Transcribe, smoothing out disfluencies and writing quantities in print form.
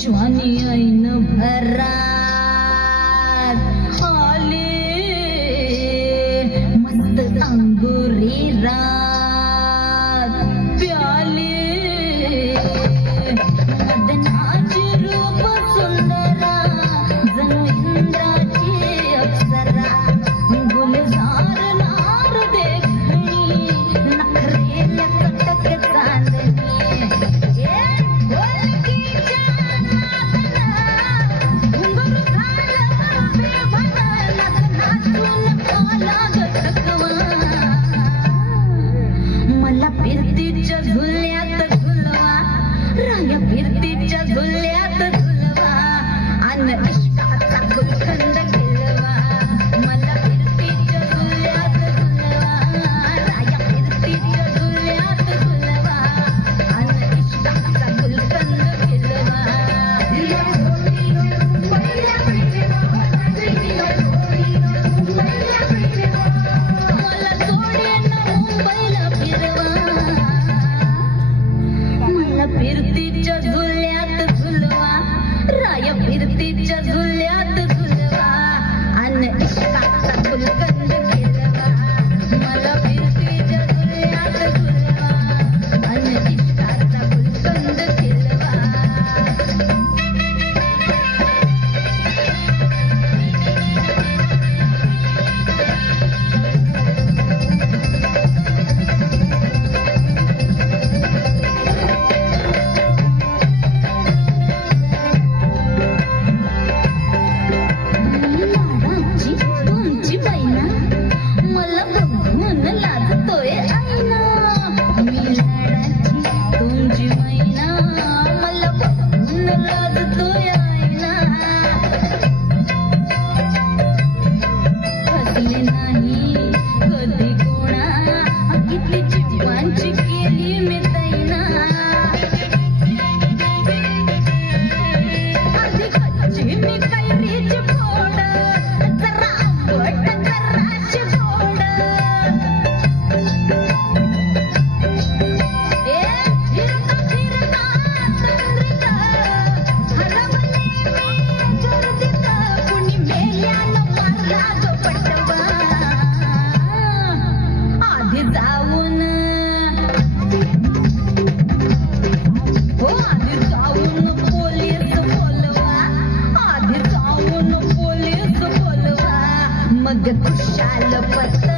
ज्वानी ऐन भरात आले मस्त अंगुरी रात प्याले मदनाचे रूप सुंदरा जणू इंद्राची अप्सरा गुलजार नार देखणी नखरेल्या कटक चांदणी मला फिरतीच्या झुल्यात झुलवा राया फिरतीच्या झुल्यात झुलवा अन इश्काचा गुलकंद खेळवा मला फिरतीच्या झुल्यात झुलवा राया फिरतीच्या झुल्यात झुलवा अन इश्काचा गुलकंद खेळवा मला सोडेन मुंबईला फिरवा मला फिरतीच्या झुल्यात झुलवा राया फिरतीच्या झुल्यात झुलवा अन इश्काचा गुलकंद खेळवा मला फिरतीच्या झुल्यात झुलवा अन इश्काचा गुलकंद खेळवा लाडाची तुमची मैना मला बघून लाजतोय आईना मी लाडाची तुमची मैना मला बघून लाजतोय आईना फसले नाही कधी कोणा किती जीवांची केली मी तैना आधी कच्ची मी कैरीची फोड जरा आंबट जराशी गोड फिरता फिरता तंद्रीत हरवले मी गर्दीत कुणी मेल्यानं मारला जो पटवा आधी जाऊन आधी जाऊन पोलीस बोलवा आधी जाऊन पोलीस बोलवा मग खुशाल पत्र